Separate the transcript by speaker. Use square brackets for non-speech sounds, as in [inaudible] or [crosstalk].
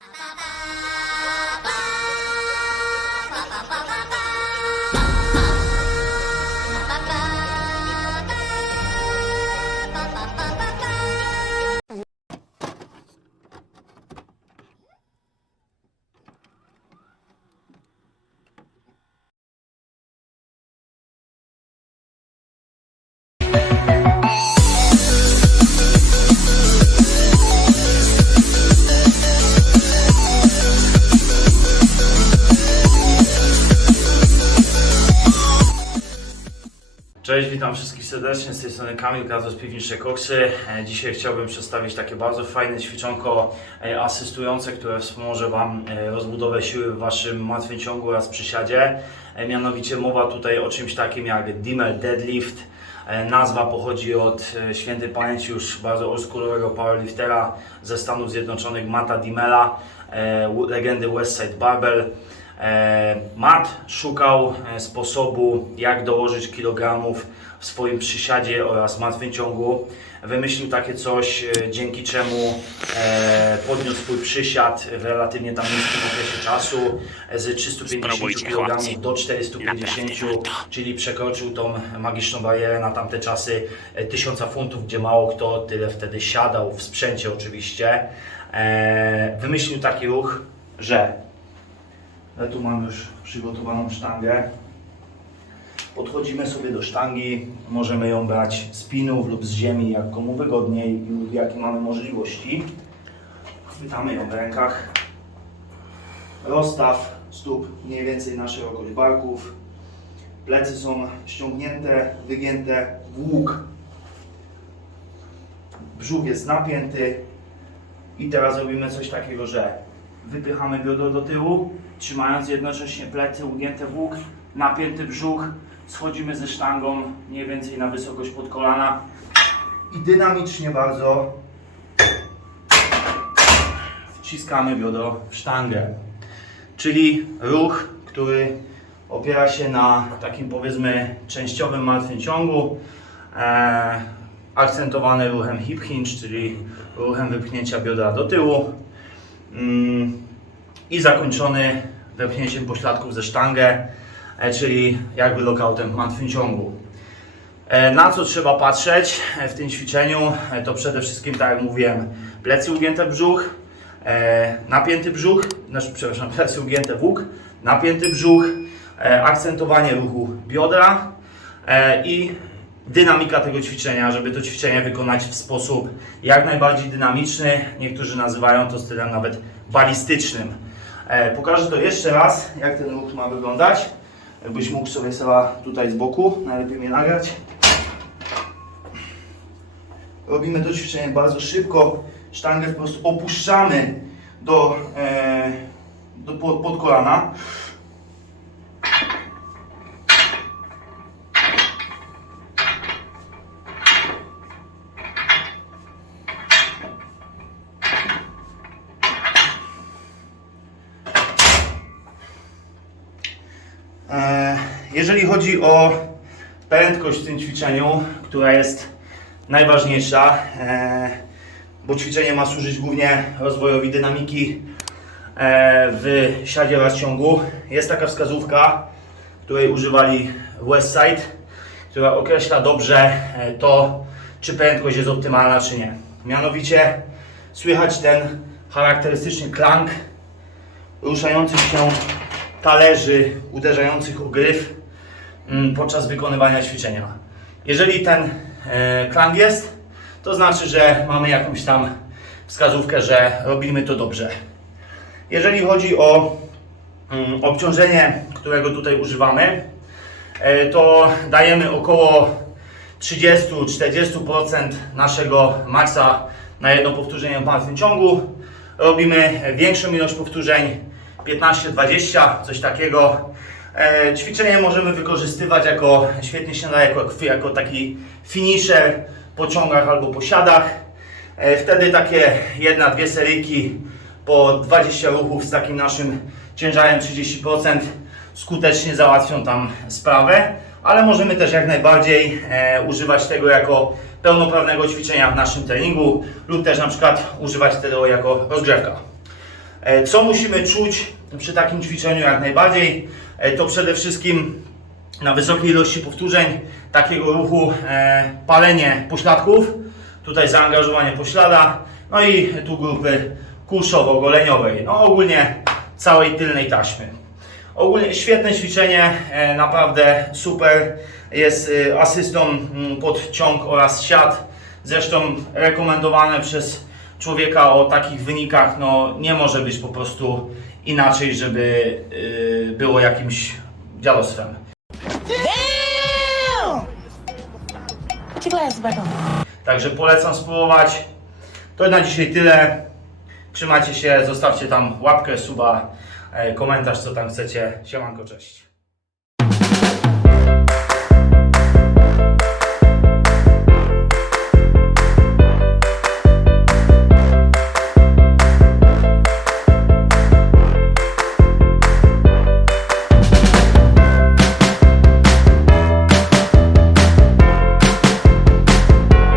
Speaker 1: Bye-bye. Cześć, witam wszystkich serdecznie, z tej strony Kamil z Piwnicze Koksy. E, Dzisiaj chciałbym przedstawić takie bardzo fajne ćwiczonko e, asystujące, które wspomoże Wam e, rozbudowę siły w Waszym martwym ciągu oraz przysiadzie. Mianowicie mowa tutaj o czymś takim jak Dimmel Deadlift. Nazwa pochodzi od świętej pamięci już bardzo oldschoolowego powerliftera ze Stanów Zjednoczonych, Mata Dimmela, legendy Westside Barbell. E, Matt szukał e, sposobu, jak dołożyć kilogramów w swoim przysiadzie oraz martwym ciągu. Wymyślił takie coś, e, dzięki czemu podniósł swój przysiad w relatywnie tam niskim okresie czasu z 350
Speaker 2: Spróbujcie,
Speaker 1: kg do 450,
Speaker 2: Naprawdę warto.
Speaker 1: czyli przekroczył tą magiczną barierę na tamte czasy e, 1000 funtów, gdzie mało kto tyle wtedy siadał, w sprzęcie oczywiście. Wymyślił taki ruch, że ja tu mam już przygotowaną sztangę. Podchodzimy sobie do sztangi, możemy ją brać z pinów lub z ziemi, jak komu wygodniej lub jakie mamy możliwości. Chwytamy ją w rękach. Rozstaw stóp mniej więcej na szerokość barków. Plecy są ściągnięte, wygięte w łuk. Brzuch jest napięty. I teraz robimy coś takiego, że wypychamy biodro do tyłu, trzymając jednocześnie plecy ugięte w łuk, napięty brzuch, schodzimy ze sztangą mniej więcej na wysokość pod kolana i dynamicznie bardzo wciskamy biodro w sztangę. Czyli ruch, który opiera się na takim powiedzmy częściowym martwym ciągu, e, akcentowany ruchem hip hinge, czyli ruchem wypchnięcia biodra do tyłu i zakończony wepchnięciem pośladków ze sztangę, e, czyli jakby lokautem w martwym ciągu. E, Na co trzeba patrzeć e, w tym ćwiczeniu? To przede wszystkim, tak jak mówiłem, plecy ugięte w brzuch, napięty brzuch, znaczy, przepraszam, [laughs] plecy ugięte w łuk, napięty brzuch, akcentowanie ruchu biodra i dynamika tego ćwiczenia, żeby to ćwiczenie wykonać w sposób jak najbardziej dynamiczny. Niektórzy nazywają to stylem nawet balistycznym. E, Pokażę to jeszcze raz, jak ten ruch ma wyglądać. Jakbyś mógł sobie Seba tutaj z boku, najlepiej mnie nagrać. Robimy to ćwiczenie bardzo szybko. Sztangę po prostu opuszczamy do, e, do pod, kolana. E, Jeżeli chodzi o prędkość w tym ćwiczeniu, która jest najważniejsza, e, bo ćwiczenie ma służyć głównie rozwojowi dynamiki e, w siadzie oraz ciągu, jest taka wskazówka, której używali Westside, która określa dobrze e, to, czy prędkość jest optymalna, czy nie. Mianowicie słychać ten charakterystyczny klank ruszających się talerzy uderzających o gryf podczas wykonywania ćwiczenia. Jeżeli ten e, klang jest, to znaczy, że mamy jakąś tam wskazówkę, że robimy to dobrze. Jeżeli chodzi o mm, obciążenie, którego tutaj używamy, e, to dajemy około 30-40% naszego maksa na jedno powtórzenie w martwym ciągu. Robimy większą ilość powtórzeń, 15-20, coś takiego. E, ćwiczenie możemy wykorzystywać jako, świetnie się nadaje jako, jako taki finisher po ciągach albo po siadach. E, wtedy takie jedna, dwie seryjki po 20 ruchów z takim naszym ciężarem 30% skutecznie załatwią tam sprawę, ale możemy też jak najbardziej e, używać tego jako pełnoprawnego ćwiczenia w naszym treningu lub też na przykład używać tego jako rozgrzewka. E, Co musimy czuć przy takim ćwiczeniu jak najbardziej? E, To przede wszystkim na wysokiej ilości powtórzeń takiego ruchu e, palenie pośladków, tutaj zaangażowanie poślada, no i tu grupy kulszowo-goleniowej, no ogólnie całej tylnej taśmy. Ogólnie świetne ćwiczenie, naprawdę super, jest asystą mm, pod ciąg oraz siat, zresztą rekomendowane przez człowieka o takich wynikach, no nie może być po prostu inaczej, żeby e, było jakimś dziadostwem. Także polecam spróbować. To na dzisiaj tyle. Trzymajcie się, zostawcie tam łapkę, suba, e, komentarz, co tam chcecie. Siemanko, cześć.